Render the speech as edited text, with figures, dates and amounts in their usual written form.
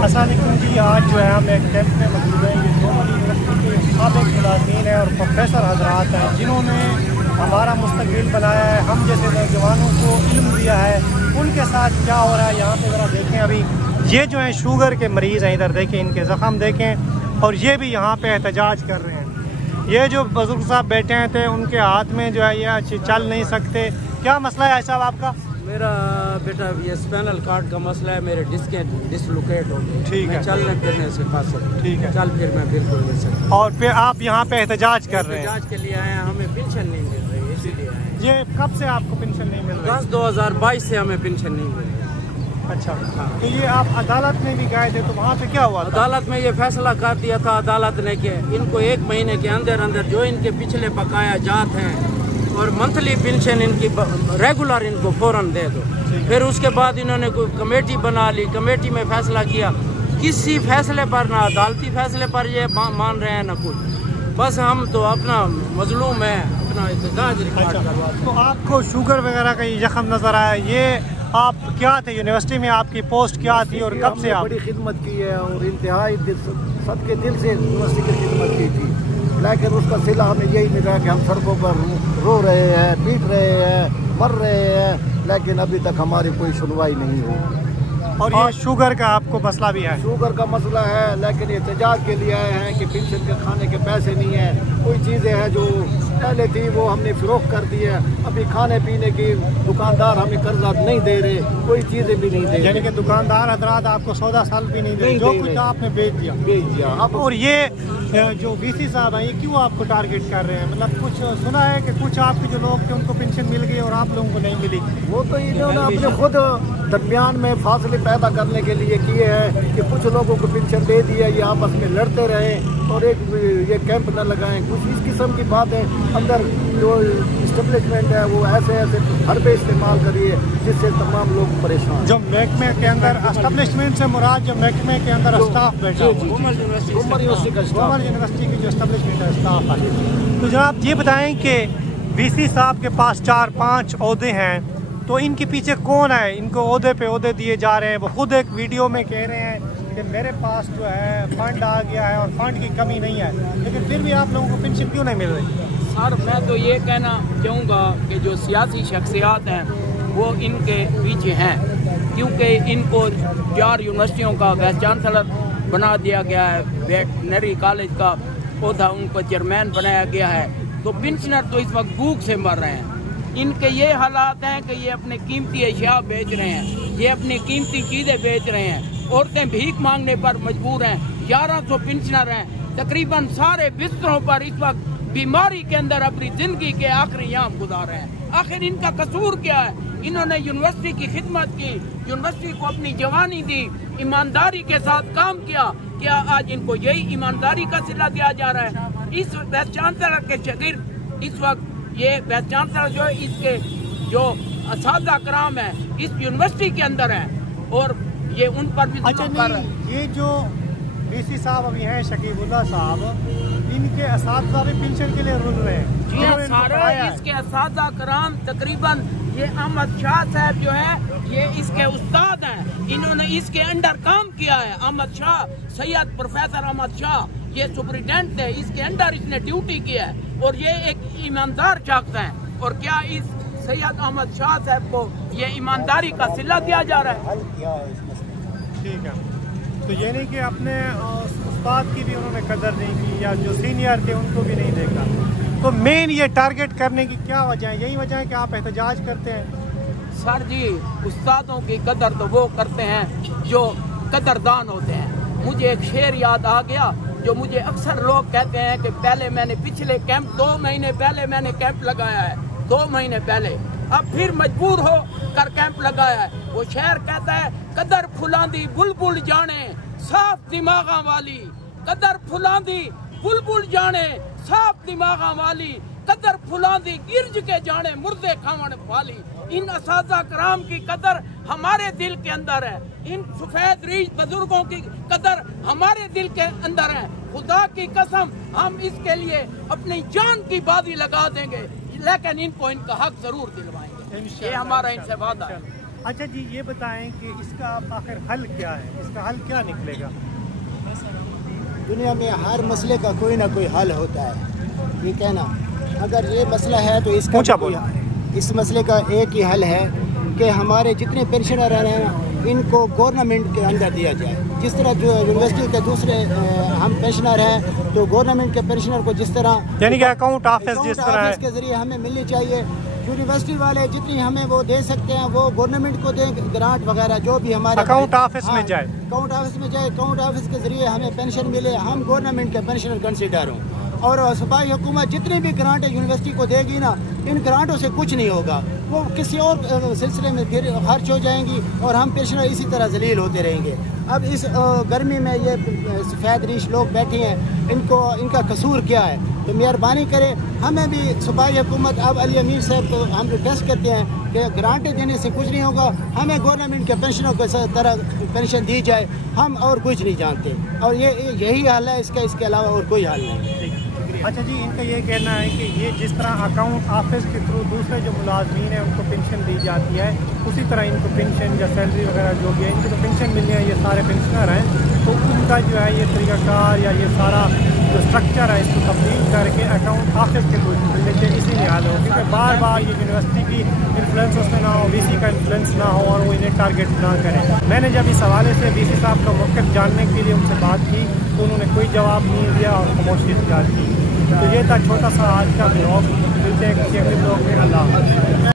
अस्सलामुअलैकुम जी, आज जो है हम एक कैंप में मौजूद हैं। ये दोमल यूनिवर्सिटी के साबिक मुलाज़मीन हैं और प्रोफेसर हजरात हैं जिन्होंने हमारा मुस्तकबिल बनाया है, हम जैसे नौजवानों को इल्म दिया है। उनके साथ क्या हो रहा है यहाँ पे ज़रा देखें। अभी ये जो है शुगर के मरीज़ हैं, इधर देखें, इनके ज़ख़म देखें, और ये भी यहाँ पे एहतजाज कर रहे हैं। ये जो बुजुर्ग साहब बैठे हैं थे, उनके हाथ में जो है ये चल नहीं सकते। क्या मसला है साहब आपका? मेरा बेटा ये स्पाइनल कार्ड का मसला है, मेरे डिस्कें डिसलोकेट हो गए। ठीक है, चलने फिरने से खा सकता। ठीक है, चल फिर मैं बिल्कुल मिल सकता। और फिर आप यहाँ पे एहतजाज कर रहे हैं? एहतजाज के लिए आए हैं, हमें पेंशन नहीं मिल रही, इसीलिए आए हैं। ये कब से आपको पेंशन नहीं मिल रही? 2022 से हमें पेंशन नहीं मिल रही। अच्छा, तो ये आप अदालत में भी गए थे, तो वहाँ पे क्या हुआ? अदालत में ये फैसला कर दिया था अदालत ने कि इनको 1 महीने के अंदर अंदर जो इनके पिछले बकाया जात हैं और मंथली पेंशन इनकी रेगुलर इनको फौरन दे दो। फिर उसके बाद इन्होंने कोई कमेटी बना ली, कमेटी में फैसला किया। किसी फैसले पर ना अदालती फैसले पर ये मान रहे हैं ना कुछ। बस हम तो अपना मजलूम है, अपना एहतजाज रिकॉर्ड करवा। तो आपको शुगर वगैरह का जख्म नजर आया, ये आप क्या थे यूनिवर्सिटी में, आपकी पोस्ट क्या थी और कब से आप? बड़ी खिदमत की है और इंतहाई सबके दिल से यूनिवर्सिटी की खिदमत की थी, लेकिन उसका सिला हमें यही मिला कि हम सड़कों पर रो रहे हैं, पीट रहे हैं, मर रहे हैं, लेकिन अभी तक हमारी कोई सुनवाई नहीं हुई। और ये शुगर का आपको मसला भी है? शुगर का मसला है, लेकिन एहतजाज के लिए आए हैं कि पेंशन के खाने के पैसे नहीं हैं। कोई चीज़ें हैं जो पहले थी वो हमने फरोख्त कर दी है। अभी खाने पीने की दुकानदार हमें कर्जा नहीं दे रहे, कोई चीज़ें भी नहीं दे रहे। यानी कि दुकानदार हजरात आपको 14 साल भी नहीं दे रहे, जो कुछ आपने बेच दिया। अब और ये जो वीसी साहब हैं, ये क्यों आपको टारगेट कर रहे हैं? मतलब कुछ सुना है कि कुछ आपके जो लोग थे उनको पेंशन मिल गई और आप लोगों को नहीं मिली? वो तो इन्होंने अपने खुद दरमियान में फासले पैदा करने के लिए किए हैं कि कुछ लोगों को पेंशन दे दिया, ये आपस में लड़ते रहे और एक ये कैंप न लगाएं। कुछ इस किस्म की बात है। अंदर जो इस्टेब्लिशमेंट है वो ऐसे हरबे इस्तेमाल करिए जिससे तमाम लोग परेशान। जो महकमे के अंदर एस्टेब्लिशमेंट से मुराद जो महकमे के अंदर स्टाफ बैठा है, यूनिवर्सिटी की जो एस्टेब्लिशमेंट है स्टाफ है। तो जनाब ये बताएं कि वीसी साहब के पास 4-5 ओहदे हैं, तो इनके पीछे कौन है? इनको ओहदे पे ओहदे दिए जा रहे हैं। वो खुद एक वीडियो में कह रहे हैं कि मेरे पास जो है फंड आ गया है और फंड की कमी नहीं है, लेकिन फिर भी आप लोगों को पेंशन क्यों नहीं मिल रही? सर मैं तो ये कहना चाहूँगा कि जो सियासी शख्सियात हैं वो इनके पीछे हैं, क्योंकि इनको 4 यूनिवर्सिटियों का वाइस चांसलर बना दिया गया है, वेटनरी कॉलेज का ओहदा उनको चेयरमैन बनाया गया है। तो पेंशनर तो इस वक्त भूख से मर रहे हैं। इनके ये हालात हैं कि ये अपने कीमती अशिया बेच रहे हैं, ये अपनी कीमती चीज़ें बेच रहे हैं। औरतें भीख मांगने पर मजबूर हैं। 1100 पेंशनर हैं, तकरीबन सारे बिस्तरों पर इस वक्त बीमारी के अंदर अपनी जिंदगी के आखिरी याम गुजार रहे हैं। आखिर इनका कसूर क्या है? इन्होंने यूनिवर्सिटी की खिदमत की, यूनिवर्सिटी को अपनी जवानी दी, ईमानदारी के साथ काम किया। क्या आज इनको यही ईमानदारी का सिला दिया जा रहा है? इस वाइस चांसलर के शागिर्द इस वक्त ये वाइस चांसलर जो है, इसके जो असातिज़ा कराम है इस यूनिवर्सिटी के अंदर है और ये उन पर भी ये जो वीसी साहब अभी हैं शकीबुल्लाह साहब, इनके असातिज़ा भी पेंशन के लिए रुल रहे हैं। जी हाँ, सारे इसके असातिज़ा कराम तकरीबन ये अहमद शाह साहब जो है ये इसके उस्ताद हैं, इन्होंने इसके अंडर काम किया है। अहमद शाह, सैयद प्रोफेसर अहमद शाह ये सुपरिटेंडेंट थे, इसके अंडर इसने ड्यूटी की है और ये एक ईमानदार शख्स है। और क्या इस सैयद अहमद शाह साहब को ये ईमानदारी का सिला दिया जा रहा है? ठीक है, तो ये नहीं कि अपने उस्ताद की भी उन्होंने कदर नहीं की या जो सीनियर थे उनको भी नहीं देखा। तो मेन ये टारगेट करने की क्या वजह है? यही वजह है कि आप एहतजाज करते हैं? सर जी, उस्तादों की कदर तो वो करते हैं जो कदरदान होते हैं। मुझे एक शेर याद आ गया जो मुझे अक्सर लोग कहते हैं कि पहले मैंने पिछले कैंप 2 महीने पहले मैंने कैंप लगाया है, 2 महीने पहले, अब फिर मजबूर हो कर कैंप लगाया है। वो शेर कहता है, कदर फुलांदी बुलबुल जाने साफ दिमागा वाली, कदर फुलांदी बुलबुल जाने साफ दिमागा वाली, कदर फुलांदी गिरज के जाने मुर्दे खावन वाली। इन असातिज़ा कराम की कदर हमारे दिल के अंदर है, इन सफेद रीछ बुजुर्गों की कदर हमारे दिल के अंदर है। खुदा की कसम हम इसके लिए अपनी जान की बाजी लगा देंगे, लेकिन इनको इनका हक जरूर दिलवाएंगे। ये हमारा इनसे वादा है। अच्छा जी, ये बताएं कि इसका आखिर हल क्या है, इसका हल क्या निकलेगा? दुनिया में हर मसले का कोई ना कोई हल होता है, ठीक है ना। अगर ये मसला है तो इसका इस मसले का एक ही हल है कि हमारे जितने पेंशनर हैं इनको गवर्नमेंट के अंदर दिया जाए। जिस तरह जो यूनिवर्सिटी के दूसरे हम पेंशनर हैं तो गवर्नमेंट के पेंशनर को जिस तरह यानी कि अकाउंट ऑफिस जिस तरह है के जरिए हमें मिलनी चाहिए। यूनिवर्सिटी वाले जितनी हमें वो दे सकते हैं वो गवर्नमेंट को दें, ग्रांट वगैरह जो भी हमारे अकाउंट ऑफिस में जाए, अकाउंट ऑफिस में जाए, अकाउंट ऑफिस के जरिए हमें पेंशन मिले, हम गवर्नमेंट के पेंशनर कंसीडर हों। और सूबाई हुकूमत जितनी भी ग्रांटें यूनिवर्सिटी को देगी ना, इन ग्रांटों से कुछ नहीं होगा, वो किसी और सिलसिले में फिर खर्च हो जाएंगी और हम पेंशनर इसी तरह जलील होते रहेंगे। अब इस गर्मी में ये सफ़ेद रीश लोग बैठे हैं, इनका कसूर क्या है? तो मेहरबानी करें, हमें भी सूबाई हुकूमत अब अली अमीर साहब को हम रिक्वेस्ट करते हैं कि ग्रांटें देने से कुछ नहीं होगा, हमें गवर्नमेंट के पेंशनों की तरह पेंशन दी जाए, हम और कुछ नहीं जानते। और यही हल है इसका, इसके अलावा और कोई हल नहीं। अच्छा जी, इनका ये कहना है कि ये जिस तरह अकाउंट ऑफिस के थ्रू दूसरे जो मुलाजमीन हैं उनको पेंशन दी जाती है, उसी तरह इनको पेंशन या सैलरी वगैरह जो भी है इनको तो पेंशन मिलनी है, ये सारे पेंशनर हैं, तो उनका जो है ये तरीक़ाकार या ये सारा जो स्ट्रक्चर है इसको तब्दील करके अकाउंट ऑफिस के थ्रू मिलने चाहिए, इसी निहाल हो, क्योंकि बार बार ये यूनिवर्सिटी की इन्फ्लुएंस उसमें ना हो, VC का इन्फ्लुएंस ना हो और वो इन्हें टारगेट ना करें। मैंने जब इस हवाले से VC साहब का मौक़िफ़ जानने के लिए उनसे बात की तो उन्होंने कोई जवाब नहीं दिया और खामोशी इख्तियार की। तो ये था छोटा सा आज का ब्लॉग, मिलते हैं किसी अगले ब्लॉग में। अल्लाह।